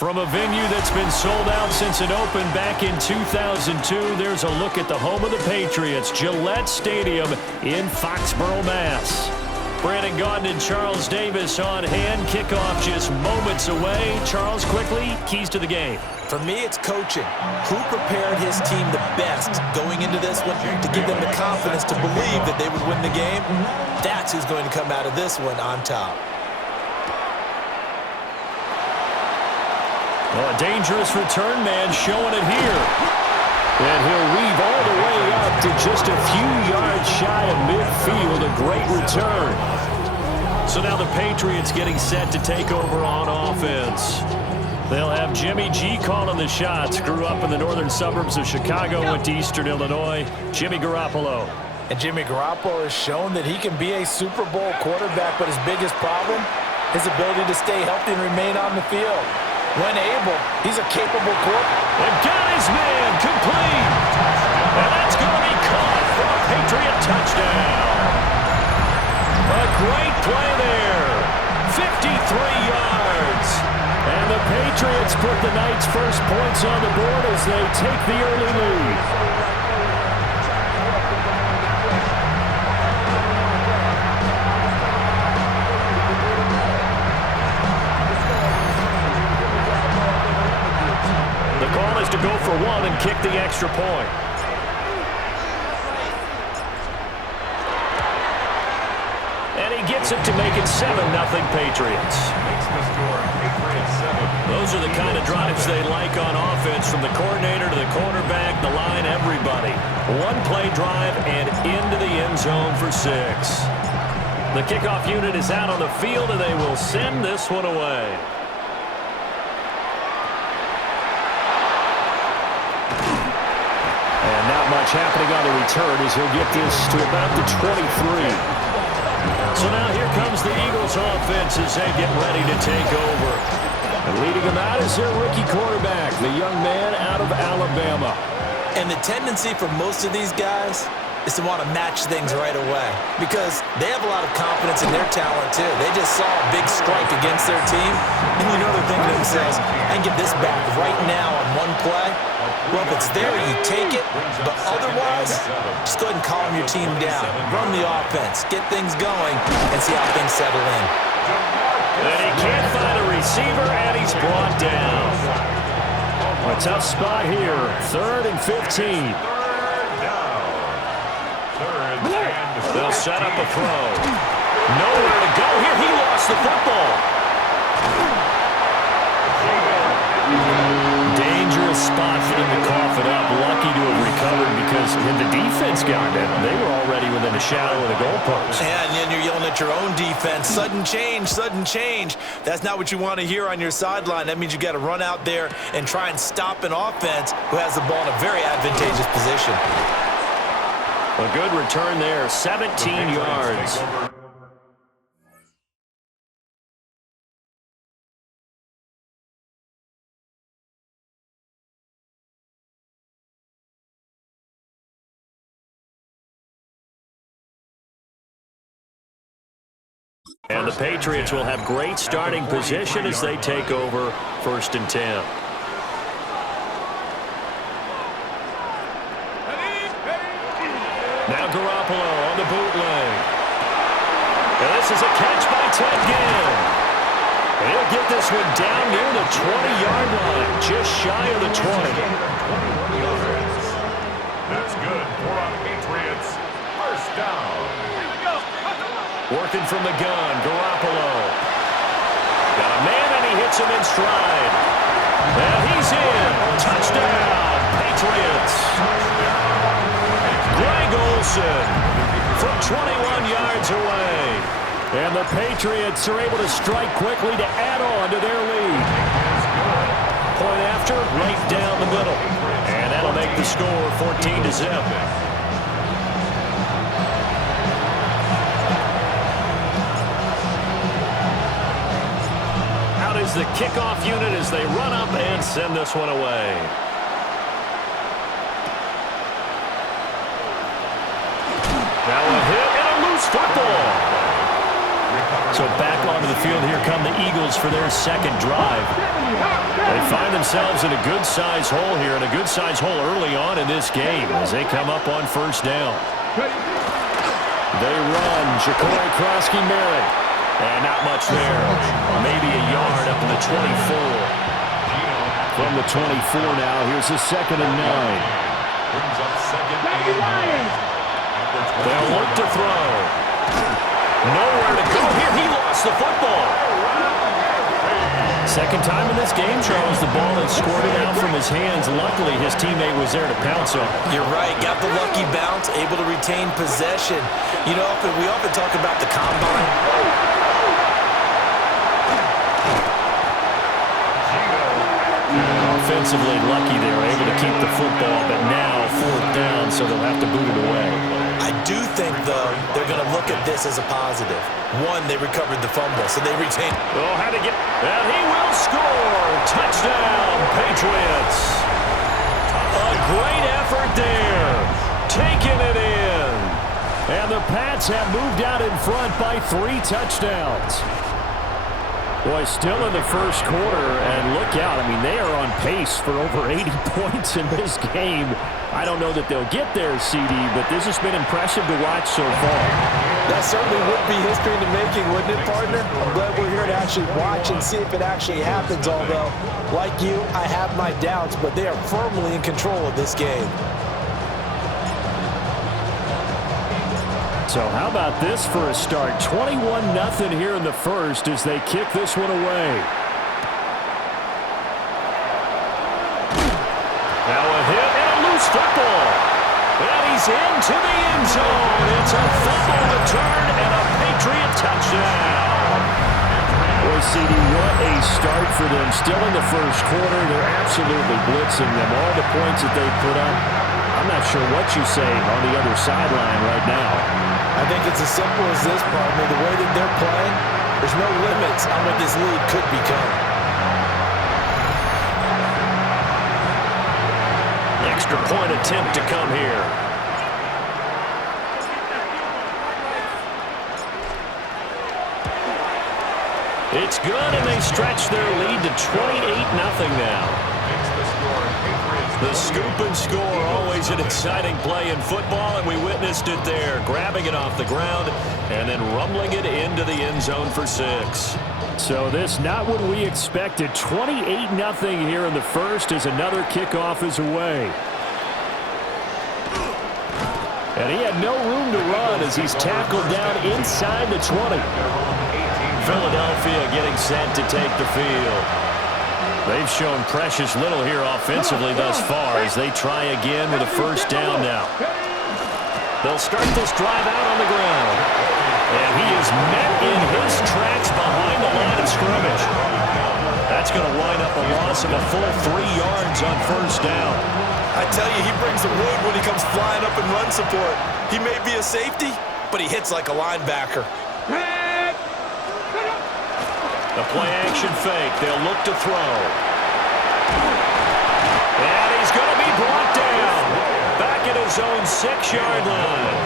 From a venue that's been sold out since it opened back in 2002, there's a look at the home of the Patriots, Gillette Stadium in Foxborough, Mass. Brandon Gaudin and Charles Davis on hand. Kickoff just moments away. Charles, quickly, keys to the game. For me, it's coaching. Who prepared his team the best going into this one to give them the confidence to believe that they would win the game? That's who's going to come out of this one on top. Well, a dangerous return man showing it here. And he'll weave all the way up to just a few yards shy of midfield. A great return. So now the Patriots getting set to take over on offense. They'll have Jimmy G calling the shots. Grew up in the northern suburbs of Chicago, went to Eastern Illinois. Jimmy Garoppolo. And Jimmy Garoppolo has shown that he can be a Super Bowl quarterback, but his biggest problem, his ability to stay healthy and remain on the field. When able, he's a capable quarterback. And got his man complete. And that's going to be caught for a Patriot touchdown. A great play there. 53 yards. And the Patriots put the night's first points on the board as they take the early lead. To go for one and kick the extra point. And he gets it to make it 7-0 Patriots. Those are the kind of drives they like on offense, from the coordinator to the quarterback, the line, everybody. One-play drive and into the end zone for 6. The kickoff unit is out on the field, and they will send this one away. Not much happening on the return as he'll get this to about the 23. So now here comes the Eagles offense as they get ready to take over. And leading them out is their rookie quarterback, the young man out of Alabama. And the tendency for most of these guys is to want to match things right away because they have a lot of confidence in their talent too. They just saw a big strike against their team, and you know they're thinking to themselves, I can get this back right now on one play. Well, if it's there, you take it, but otherwise, just go ahead and calm your team down. Run the offense, get things going, and see how things settle in. And he can't find a receiver, and he's brought down. A tough spot here, 3rd and 15. They'll set up a throw. Nowhere to go here. He lost the football. Dangerous spot for them to cough it up. Lucky to have recovered because when the defense got it, they were already within a shadow of the goalpost. Yeah, and then you're yelling at your own defense. Sudden change, sudden change. That's not what you want to hear on your sideline. That means you got to run out there and try and stop an offense who has the ball in a very advantageous position. A good return there, 17 yards. And the Patriots will have great starting position as they take over 1st and 10. Now Garoppolo on the bootleg. And this is a catch by Ted Ginn. He'll get this one down near the 20-yard line, just shy of the 20. That's good for our Patriots. 1st down. Working from the gun, Garoppolo. Got a man, and he hits him in stride. And he's in. Touchdown, Patriots. Greg Olsen from 21 yards away. And the Patriots are able to strike quickly to add on to their lead. Point after, right down the middle. And that'll make the score 14-0. Is the kickoff unit as they run up and send this one away. Now a hit and a loose football. So back onto the field, here come the Eagles for their 2nd drive. They themselves in a good-sized hole here, and a good-sized hole early on in this game as they come up on first down. They run. Ja'Cory Krosky-Merritt. And not much there. Maybe a yard up to the 24. From the 24 now, here's a 2nd and 9. Brings up 2nd and 9. They'll look to throw. Nowhere to go here. He lost the football. Second time in this game, Charles, the ball had squirted out from his hands. Luckily, his teammate was there to pounce on. You're right. Got the lucky bounce, able to retain possession. You know, we often talk about the combine. Offensively lucky they were able to keep the football, but now 4th down, so they'll have to boot it away. I do think, though, they're going to look at this as a positive. One, they recovered the fumble, so they retained. Oh, how to get, and he will score. Touchdown, Patriots. A great effort there. Taking it in. And the Pats have moved out in front by 3 touchdowns. Boy, still in the first quarter, and look out. I mean, they are on pace for over 80 points in this game. I don't know that they'll get there, CD, but this has been impressive to watch so far. That certainly would be history in the making, wouldn't it, partner? I'm glad we're here to actually watch and see if it actually happens, although, like you, I have my doubts, but they are firmly in control of this game. So how about this for a start? 21-0 here in the first as they kick this one away. Now a hit and a loose football. And he's into the end zone. It's a fumble return and a Patriot touchdown. Boy, CD, what a start for them. Still in the first quarter. They're absolutely blitzing them. All the points that they put up, I'm not sure what you say on the other sideline right now. I think it's as simple as this, partner. The way that they're playing, there's no limits on what this lead could become. Extra point attempt to come here. It's good, and they stretch their lead to 28-0 now. The scoop and score, always an exciting play in football, and we witnessed it there, grabbing it off the ground and then rumbling it into the end zone for 6. So this not what we expected. 28-0 here in the first as another kickoff is away. And he had no room to run as he's tackled down inside the 20. Philadelphia getting set to take the field. They've shown precious little here offensively thus far as they try again with a first down now. They'll start this drive out on the ground. And he is met in his tracks behind the line of scrimmage. That's going to wind up a loss of a full 3 yards on first down. I tell you, he brings the wood when he comes flying up in run support. He may be a safety, but he hits like a linebacker. The play-action fake. They'll look to throw. And he's going to be brought down. Back at his own 6-yard line.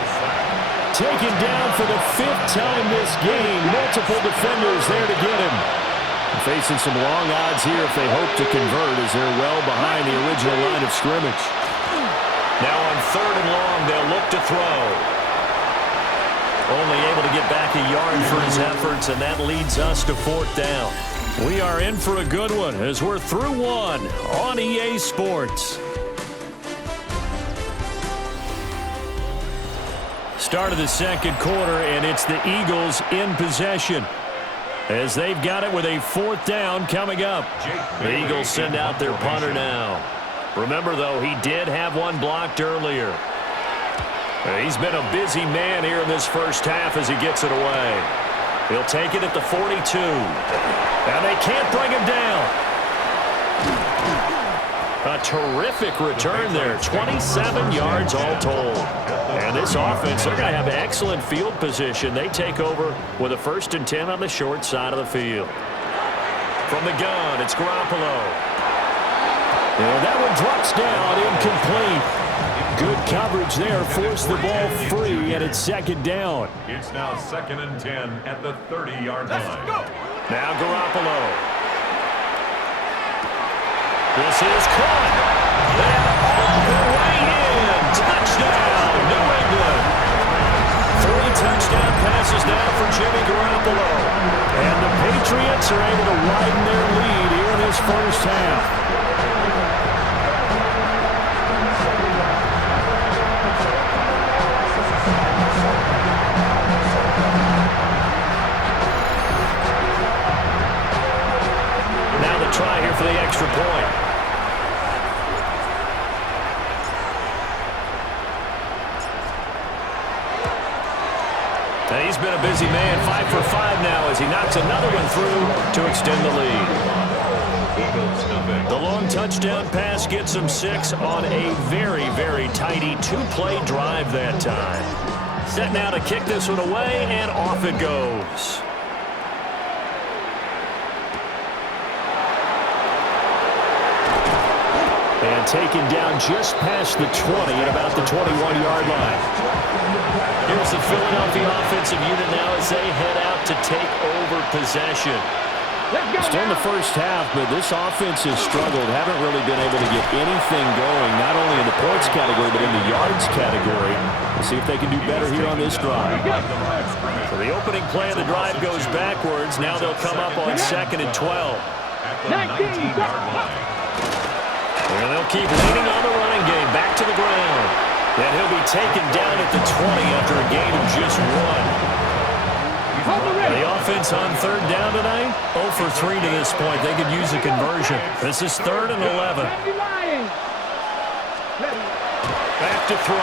Taken down for the 5th time this game. Multiple defenders there to get him. Facing some long odds here if they hope to convert as they're well behind the original line of scrimmage. Now on 3rd and long, they'll look to throw. Only able to get back a yard for his efforts, and that leads us to 4th down. We are in for a good one as we're through one on EA Sports. Start of the second quarter, and it's the Eagles in possession as they've got it with a 4th down coming up. The Eagles send out their punter now. Remember, though, he did have one blocked earlier. He's been a busy man here in this first half as he gets it away. He'll take it at the 42. And they can't bring him down. A terrific return there. 27 yards all told. And this offense, they're going to have excellent field position. They take over with a 1st and 10 on the short side of the field. From the gun, it's Garoppolo. And that one drops down, incomplete. Good coverage there, forced the ball free, and it's 2nd down. It's now 2nd and 10 at the 30-yard line. Now Garoppolo. This is caught. And all the way in. Touchdown, New England. 3 touchdown passes now for Jimmy Garoppolo. And the Patriots are able to widen their lead here in this first half. Try here for the extra point. And he's been a busy man, 5 for 5 now as he knocks another one through to extend the lead. The long touchdown pass gets him 6 on a very, very tidy 2-play drive that time. Set now to kick this one away, and off it goes. And taken down just past the 20 at about the 21-yard line. Here's the Philadelphia offensive unit now as they head out to take over possession. Still in the first half, but this offense has struggled. Haven't really been able to get anything going, not only in the points category, but in the yards category. We'll see if they can do better here on this drive. So the opening play of the drive goes backwards. Now they'll come up on 2nd and 12. At the 19-yard line. And they'll keep leaning on the running game. Back to the ground. And he'll be taken down at the 20 after a gain of just 1. The offense on 3rd down tonight, 0 for 3 to this point. They could use a conversion. This is 3rd and 11. Back to throw.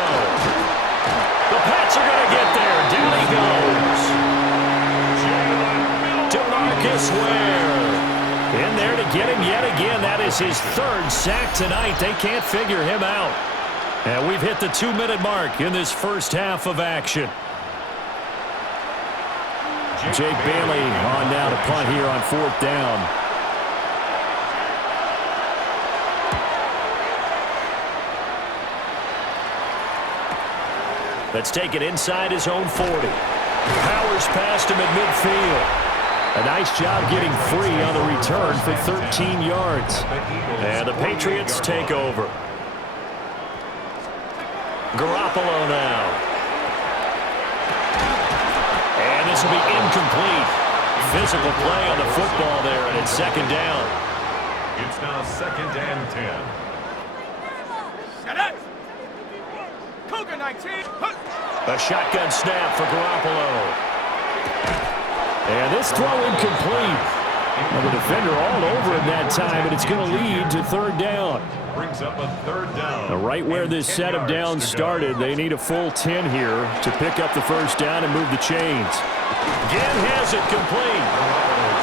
The Pats are going to get there. Down he goes. DeMarcus Ware. In there to get him yet again. That is his 3rd sack tonight. They can't figure him out. And we've hit the 2-minute mark in this first half of action. Jake Bailey on now to punt here on 4th down. Let's take it inside his own 40. Powers past him at midfield. A nice job getting free on the return for 13 yards. And the Patriots take over. Garoppolo now. And this will be incomplete. Physical play on the football there, and it's 2nd down. It's now 2nd and 10. Shut up! Cougar 19. A shotgun snap for Garoppolo. And this throw incomplete. And the defender all over him that time, but it's going to lead to 3rd down. Brings up a 3rd down. Right where this set of downs started, they need a full 10 here to pick up the 1st down and move the chains. Again has it complete.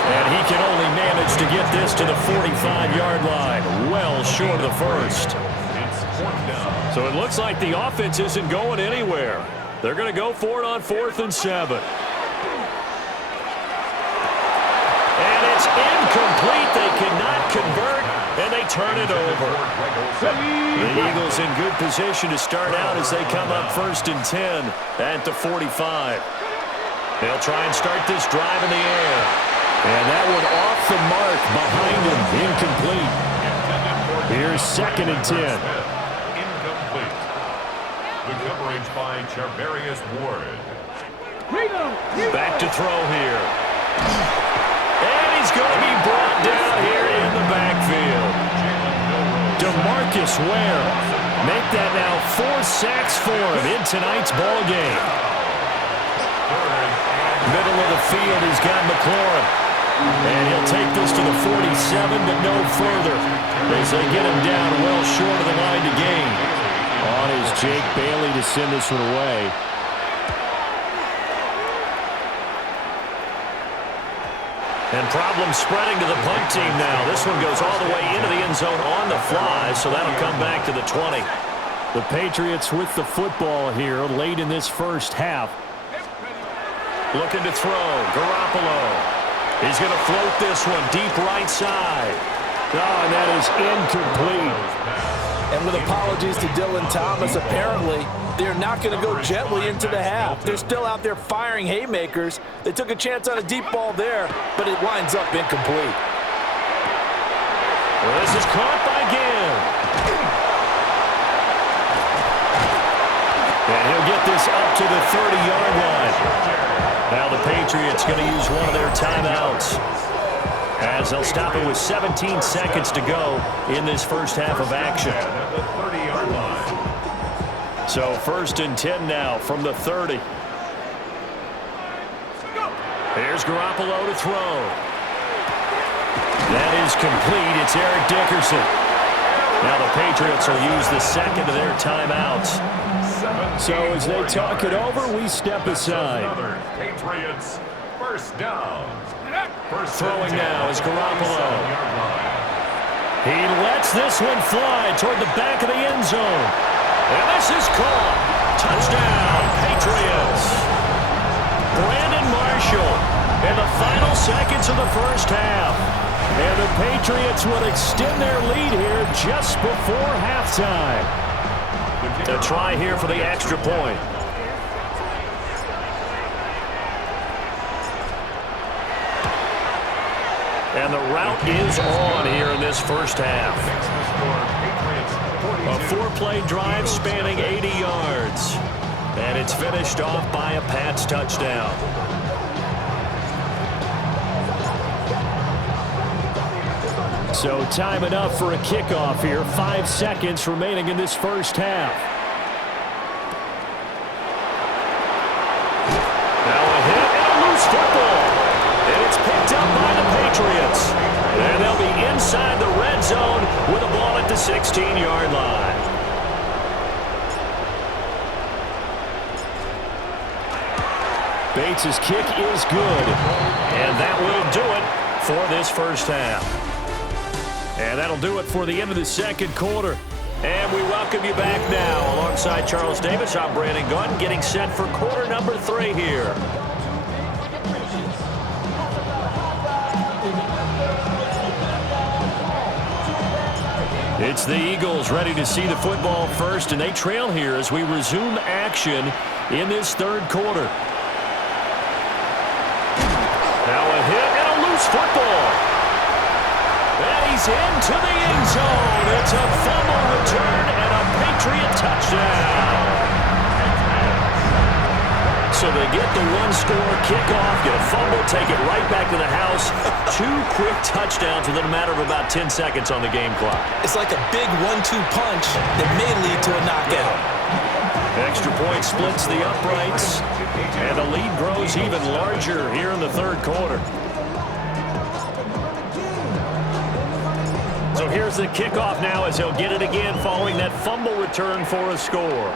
And he can only manage to get this to the 45-yard line. Well short of the 1st. It's 4th down. So it looks like the offense isn't going anywhere. They're going to go for it on 4th and 7. Incomplete. They cannot convert, and they turn it over. The Eagles in good position to start out as they come up 1st and 10 at the 45. They'll try and start this drive in the air. And that one off the mark behind him. Incomplete. Here's 2nd and 10. Incomplete. The coverage by Charvarius Ward. Back to throw here. And he's going to be brought down here in the backfield. DeMarcus Ware. Make that now 4 sacks for him in tonight's ball game. Middle of the field, he's got McLaurin. And he'll take this to the 47, but no further as they get him down well short of the line to gain. On is Jake Bailey to send this one away. And problems spreading to the punt team now. This one goes all the way into the end zone on the fly, so that'll come back to the 20. The Patriots with the football here late in this first half. Looking to throw. Garoppolo. He's going to float this one deep right side. Oh, and that is incomplete. And with apologies to Dylan Thomas, apparently they're not going to go gently into the half. They're still out there firing haymakers. They took a chance on a deep ball there, but it winds up incomplete. This is caught by Gill. And he'll get this up to the 30-yard line. Now the Patriots going to use one of their timeouts, as they'll stop it with 17 seconds to go in this first half of action. So 1st and 10 now from the 30. Here's Garoppolo to throw. That is complete. It's Eric Dickerson. Now the Patriots will use the second of their timeouts. So as they talk it over, we step aside. Patriots, first down. Throwing now is Garoppolo. He lets this one fly toward the back of the end zone. And this is caught. Touchdown, Patriots. Brandon Marshall in the final seconds of the first half. And the Patriots will extend their lead here just before halftime. A try here for the extra point. And the route is on here in this first half. A 4-play drive spanning 80 yards. And it's finished off by a Pats touchdown. So time enough for a kickoff here. 5 seconds remaining in this first half. Now a hit and a loose football. And it's picked up by the Patriots. And they'll be inside the red zone with a ball at the 16-yard line. Bates' kick is good. And that will do it for this first half. And that'll do it for the end of the second quarter. And we welcome you back now. Alongside Charles Davis, I'm Brandon Gunn, getting set for quarter number 3 here. It's the Eagles ready to see the football first, and they trail here as we resume action in this third quarter. Now a hit and a loose football. And he's into the end zone. It's a fumble return and a Patriot touchdown. So they get the one-score kickoff, get a fumble, take it right back to the house. 2 quick touchdowns within a matter of about 10 seconds on the game clock. It's like a big 1-2 punch that may lead to a knockout. Extra point splits the uprights, and the lead grows even larger here in the third quarter. So here's the kickoff now as he'll get it again following that fumble return for a score.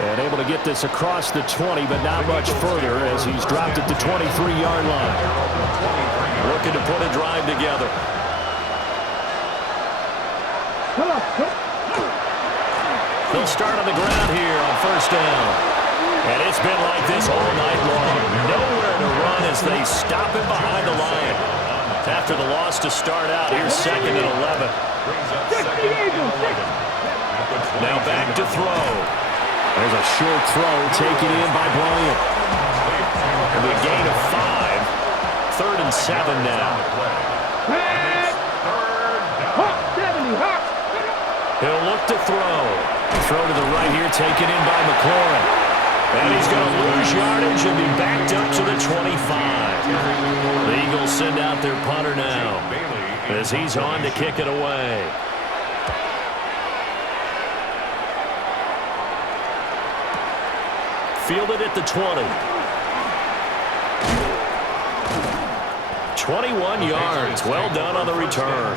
And able to get this across the 20, but not much further as he's dropped it to 23-yard line. Looking to put a drive together. He'll start on the ground here on first down. And it's been like this all night long. Nowhere to run as they stop him behind the line. After the loss to start out, here's 2nd and 11. Now back to throw. There's a short throw taken in by Bryant. And a gain of 5. 3rd and 7 now. He'll look to throw. Throw to the right here, taken in by McLaurin. And he's going to lose yardage and be backed up to the 25. The Eagles send out their punter now as he's on to kick it away. Fielded at the 20. 21 yards. Well done on the return.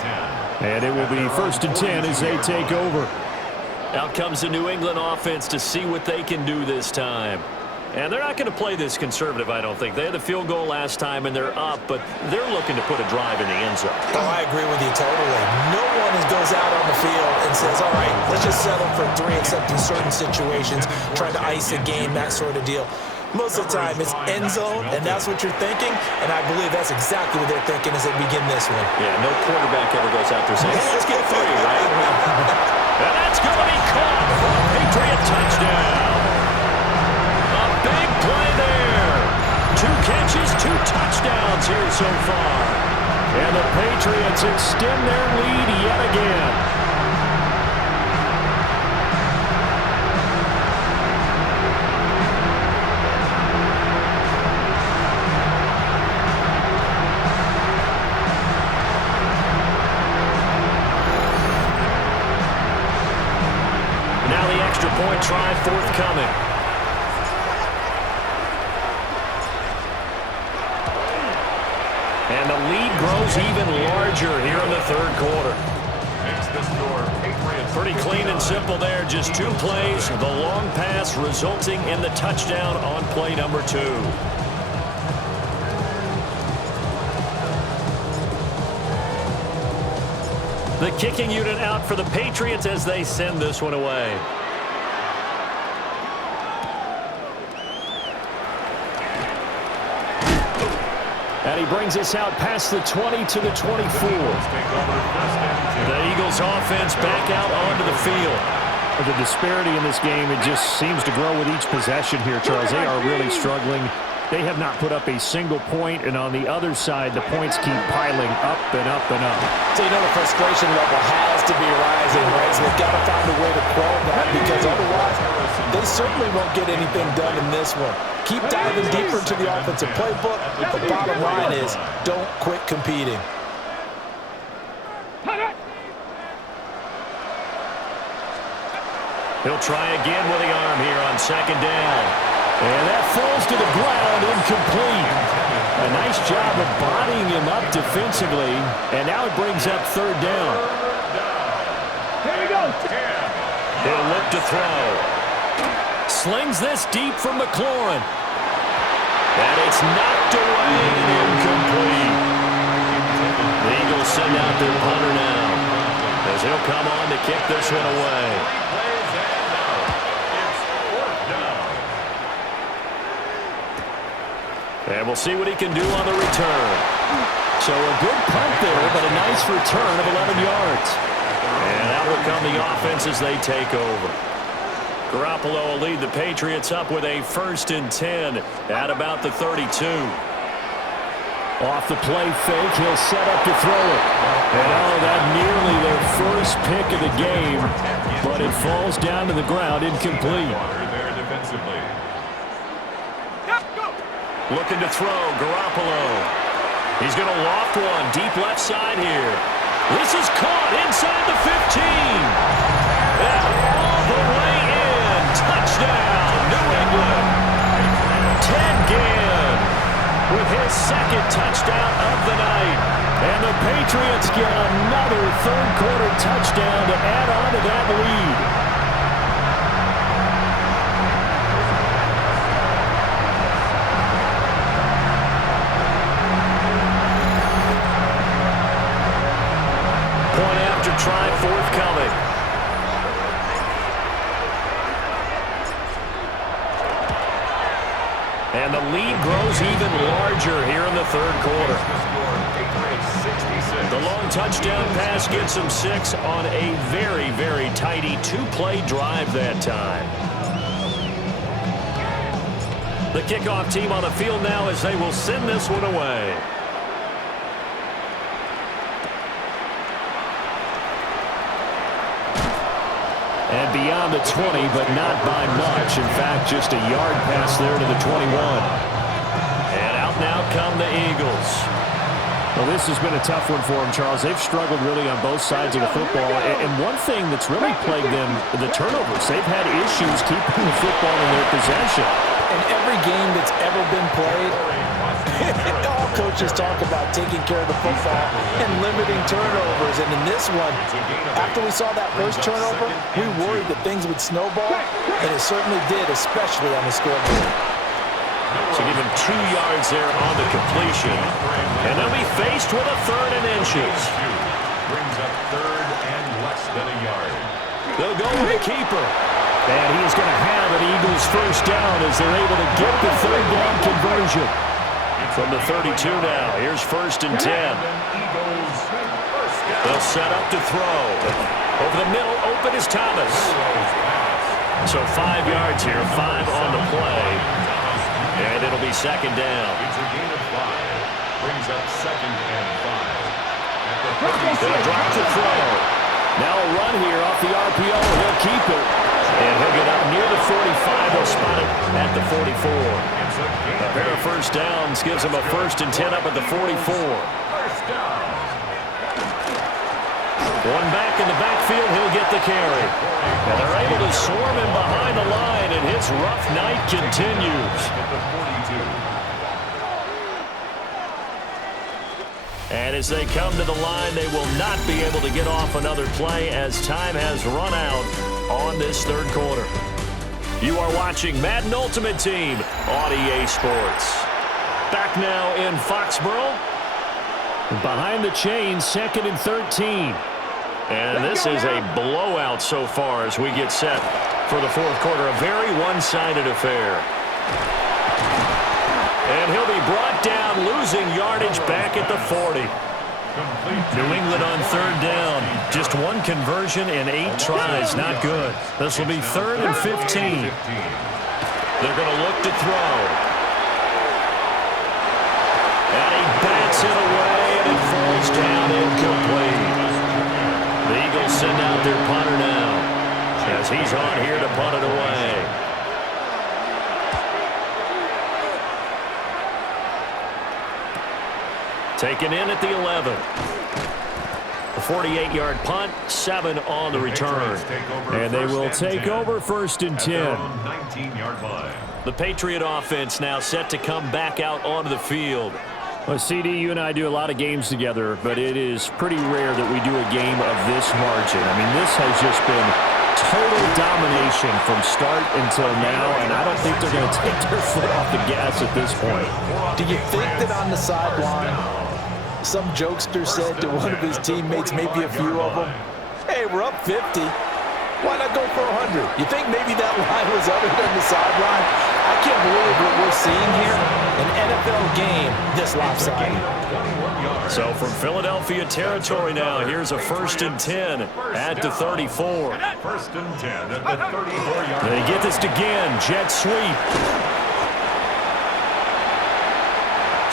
And it will be 1st and 10 as they take over. Out comes the New England offense to see what they can do this time. And they're not going to play this conservative, I don't think. They had the field goal last time, and they're up, but they're looking to put a drive in the end zone. Oh, I agree with you totally. No one goes out on the field and says, all right, let's just settle for 3, except in certain situations, trying to ice a game, that sort of deal. Most of the time, it's end zone, and that's what you're thinking, and I believe that's exactly what they're thinking as they begin this one. Yeah, no quarterback ever goes out there saying, hey, let's get 3, right? And that's going to be caught for a Patriot touchdown. A big play there. 2 catches, 2 touchdowns here so far. And the Patriots extend their lead yet again. Now the extra point try forthcoming. And the lead grows even larger here in the third quarter. Pretty clean and simple there. Just 2 plays. The long pass resulting in the touchdown on play number 2. The kicking unit out for the Patriots as they send this one away. And he brings us out past the 20 to the 24. The Eagles offense back out onto the field. The disparity in this game, it just seems to grow with each possession here, Charles. They are really struggling. They have not put up a single point, and on the other side, the points keep piling up and up and up. So, you know, the frustration level has to be rising, right? So they've got to find a way to quell that, because otherwise they certainly won't get anything done in this one. Keep diving deeper into the offensive playbook. The bottom line is don't quit competing. He'll try again with the arm here on second down. And that falls to the ground, incomplete. A nice job of bodying him up defensively. And now it brings up third down. Here we go. He'll look to throw. Slings this deep from McLaurin. And it's knocked away and incomplete. The Eagles send out their punter now, as he'll come on to kick this one away. And we'll see what he can do on the return. So a good punt there, but a nice return of 11 yards. And out will come the offense as they take over. Garoppolo will lead the Patriots up with a 1st and 10 at about the 32. Off the play fake, he'll set up to throw it. And oh, that nearly their first pick of the game, but it falls down to the ground incomplete. Looking to throw, Garoppolo. He's going to loft one deep left side here. This is caught inside the 15. And all the way in. Touchdown, New England. Ted Ginn with his 2nd touchdown of the night. And the Patriots get another third-quarter touchdown to add on to that lead. Try forthcoming. And the lead grows even larger here in the third quarter. The long touchdown pass gets them 6 on a very, very tidy 2-play drive that time. The kickoff team on the field now as they will send this one away. And beyond the 20, but not by much. In fact, just a yard pass there to the 21. And out now come the Eagles. Well, this has been a tough one for them, Charles. They've struggled really on both sides of the football. And one thing that's really plagued them, the turnovers. They've had issues keeping the football in their possession. In every game that's ever been played, all coaches talk about taking care of the football and limiting turnovers. And in this one, after we saw that first turnover, we worried that things would snowball, and it certainly did, especially on the scoreboard. So give him 2 yards there on the completion. And they'll be faced with a 3rd and inches. Brings up 3rd and less than a yard. They'll go with the keeper. And he's going to have an Eagles first down as they're able to get the 3rd down conversion. From the 32 now, here's 1st and 10. They'll set up to throw. Over the middle, open is Thomas. So 5 yards here, 5 on the play. And it'll be second down. It's a gain of 5. Brings up 2nd and 5. They'll drop to throw. Now a run here off the RPO. He'll keep it. And he'll get up near the 45. He'll spot it at the 44. A pair of first downs gives him a 1st and 10 up at the 44. First down. One back in the backfield, he'll get the carry. And they're able to swarm him behind the line, and his rough night continues. And as they come to the line, they will not be able to get off another play as time has run out on this 3rd quarter. You are watching Madden Ultimate Team on EA Sports. Back now in Foxborough. Behind the chains, 2nd and 13. And this is a blowout so far as we get set for the 4th quarter. A very one-sided affair. And he'll be brought down, losing yardage back at the 40. New England on 3rd down. Just one conversion in 8 tries. Not good. This will be 3rd and 15. They're going to look to throw. And he bats it away, and it falls down incomplete. The Eagles send out their punter now as he's on here to punt it away. Taken in at the 11. A 48-yard punt, 7 on the return. And they will take over 1st and 10. 19-yard line. The Patriot offense now set to come back out onto the field. Well, CD, you and I do a lot of games together, but it is pretty rare that we do a game of this margin. I mean, this has just been total domination from start until now, and I don't think they're going to take their foot off the gas at this point. Do you think that on the sideline, some jokester said to one of his teammates, maybe a few of them, hey, we're up 50. Why not go for 100? You think maybe that line was uttered on the sideline? I can't believe what we're seeing here. An NFL game this lopsided. So from Philadelphia territory now, here's a 1st and 10 at the 34. 1st and 10 at the 34-yard line. They get this again. Jet sweep.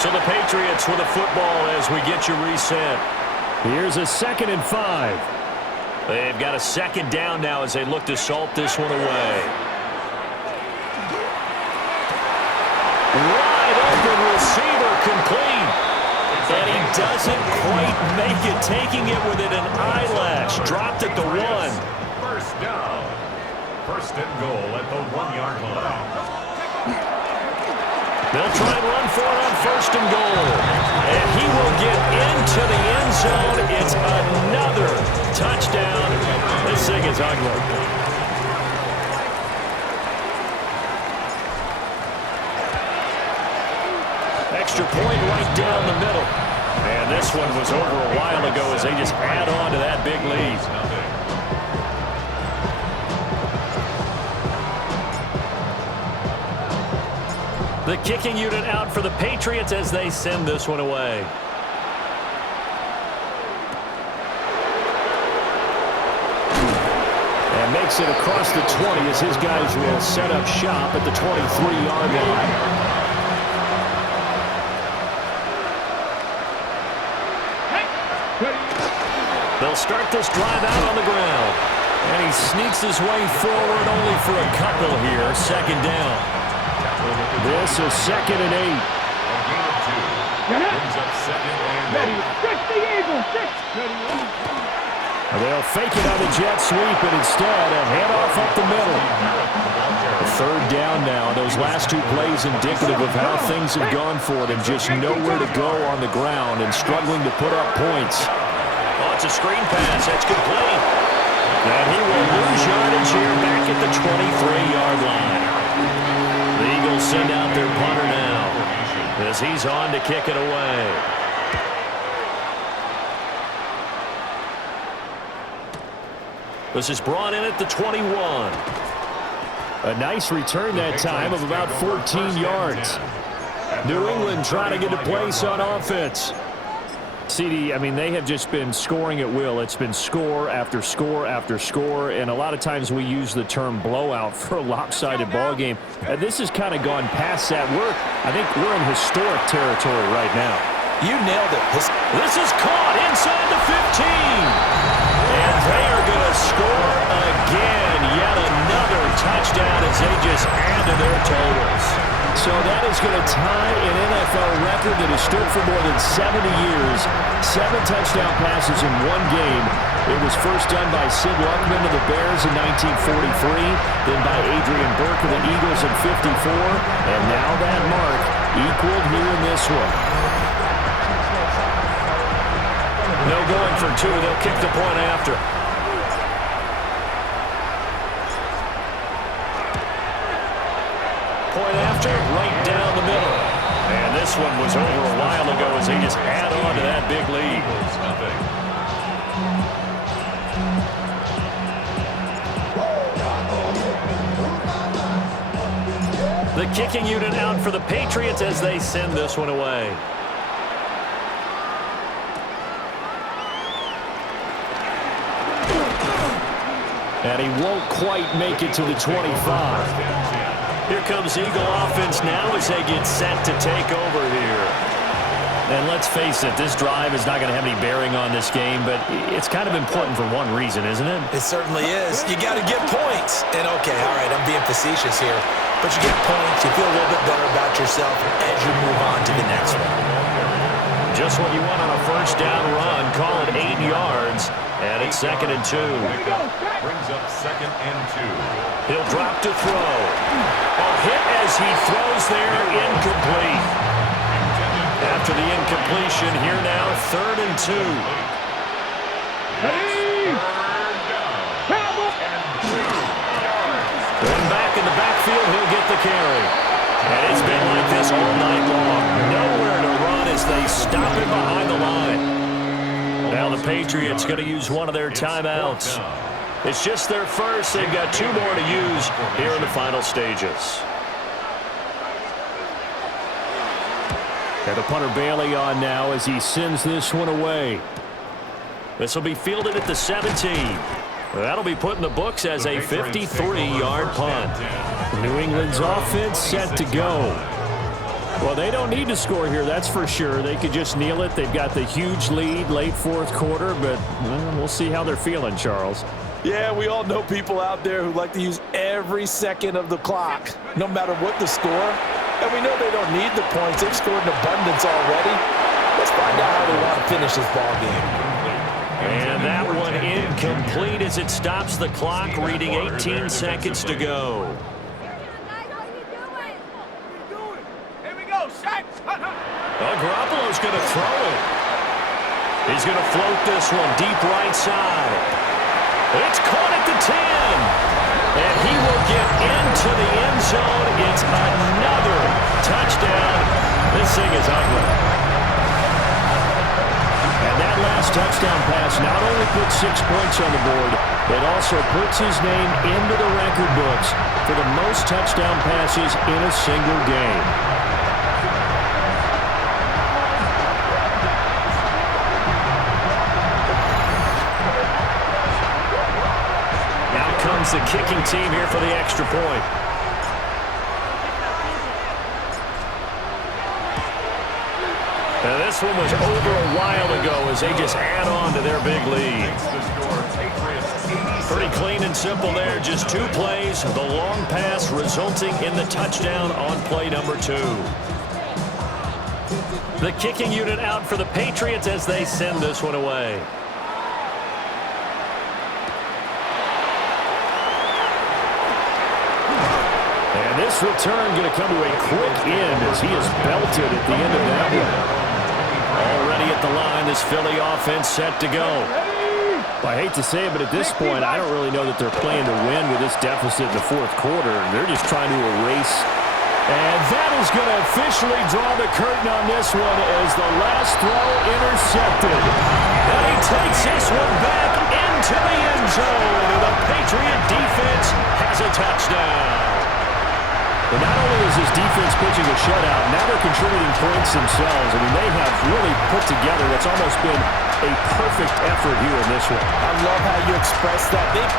So the Patriots with a football as we get you reset. Here's a 2nd and 5. They've got a 2nd down now as they look to salt this one away. Wide open receiver complete. And he doesn't quite make it, taking it within an eyelash. Dropped at the 1. First down. 1st and goal at the 1-yard line. They'll try and run for it on 1st and goal. And he will get into the end zone. It's another touchdown. This thing is ugly. Extra point right down the middle. And this one was over a while ago as they just add on to that big lead. The kicking unit out for the Patriots as they send this one away. And makes it across the 20 as his guys will set up shop at the 23-yard line. They'll start this drive out on the ground. And he sneaks his way forward only for a couple here. 2nd down. This is 2nd and 8. Brings up 2nd and 8. They'll fake it on the jet sweep, and instead a handoff up the middle. A 3rd down now. Those last 2 plays indicative of how things have gone for them. Just nowhere to go on the ground and struggling to put up points. Oh, it's a screen pass. That's complete. And he will lose yardage here back at the 23-yard line. The Eagles send out their punter now as he's on to kick it away. This is brought in at the 21. A nice return that time of about 14 yards. New England trying to get a place on offense. CD, I mean, they have just been scoring at will. It's been score after score after score, and a lot of times we use the term blowout for a lopsided ball game. This has kind of gone past that. I think we're in historic territory right now. You nailed it. This is caught inside the 15. And they are going to score again. Yet another touchdown as they just add to their totals. So that is going to tie an NFL record that has stood for more than 70 years. 7 touchdown passes in one game. It was first done by Sid Luckman of the Bears in 1943, then by Adrian Burke of the Eagles in 54, and now that mark equaled here in this one. No going for 2. They'll kick the point after. Point after, right down the middle. And this one was over a while ago as they just add on to that big lead. The kicking unit out for the Patriots as they send this one away. And he won't quite make it to the 25. Here comes Eagle offense now as they get set to take over here. And let's face it, this drive is not going to have any bearing on this game, but it's kind of important for one reason, isn't it? It certainly is. You got to get points. And okay, all right, I'm being facetious here, but you get points, you feel a little bit better about yourself as you move on to the next one. Just what you want on a first down run. Call it 8 yards, and it's 2nd and 2. Brings up 2nd and 2. He'll drop to throw. A hit as he throws there, incomplete. After the incompletion, here now, 3rd and 2. Going back in the backfield, he'll get the carry. And it's been like this all night long. Nowhere to run as they stop him behind the line. Now the Patriots going to use one of their timeouts. It's just their first. They've got 2 more to use here in the final stages. And the punter Bailey on now as he sends this one away. This will be fielded at the 17. That'll be put in the books as a 53-yard punt. New England's offense set to go. Well, they don't need to score here, that's for sure. They could just kneel it. They've got the huge lead late 4th quarter, but we'll see how they're feeling, Charles. Yeah, we all know people out there who like to use every second of the clock, no matter what the score. And we know they don't need the points. They've scored in abundance already. Let's find out how they want to finish this ball game. And that one incomplete as it stops the clock, reading 18 seconds to go. Garoppolo's going to throw it. He's going to float this one deep right side. It's caught at the 10. And he will get into the end zone. It's another touchdown. This thing is ugly. And that last touchdown pass not only puts 6 points on the board, it also puts his name into the record books for the most touchdown passes in a single game. The kicking team here for the extra point. And this one was over a while ago as they just add on to their big lead. Pretty clean and simple there. Just 2 plays. The long pass resulting in the touchdown on play number 2. The kicking unit out for the Patriots as they send this one away. This return going to come to a quick end as he is belted at the end of that one. Already at the line, this Philly offense set to go. Well, I hate to say it, but at this point, I don't really know that they're playing to win with this deficit in the 4th quarter. They're just trying to erase. And that is going to officially draw the curtain on this one as the last throw intercepted. And he takes this one back into the end zone. And the Patriot defense has a touchdown. And not only is this defense pitching a shutout, now they're contributing points themselves. I mean, they have really put together what's almost been a perfect effort here in this one. I love how you express that. They've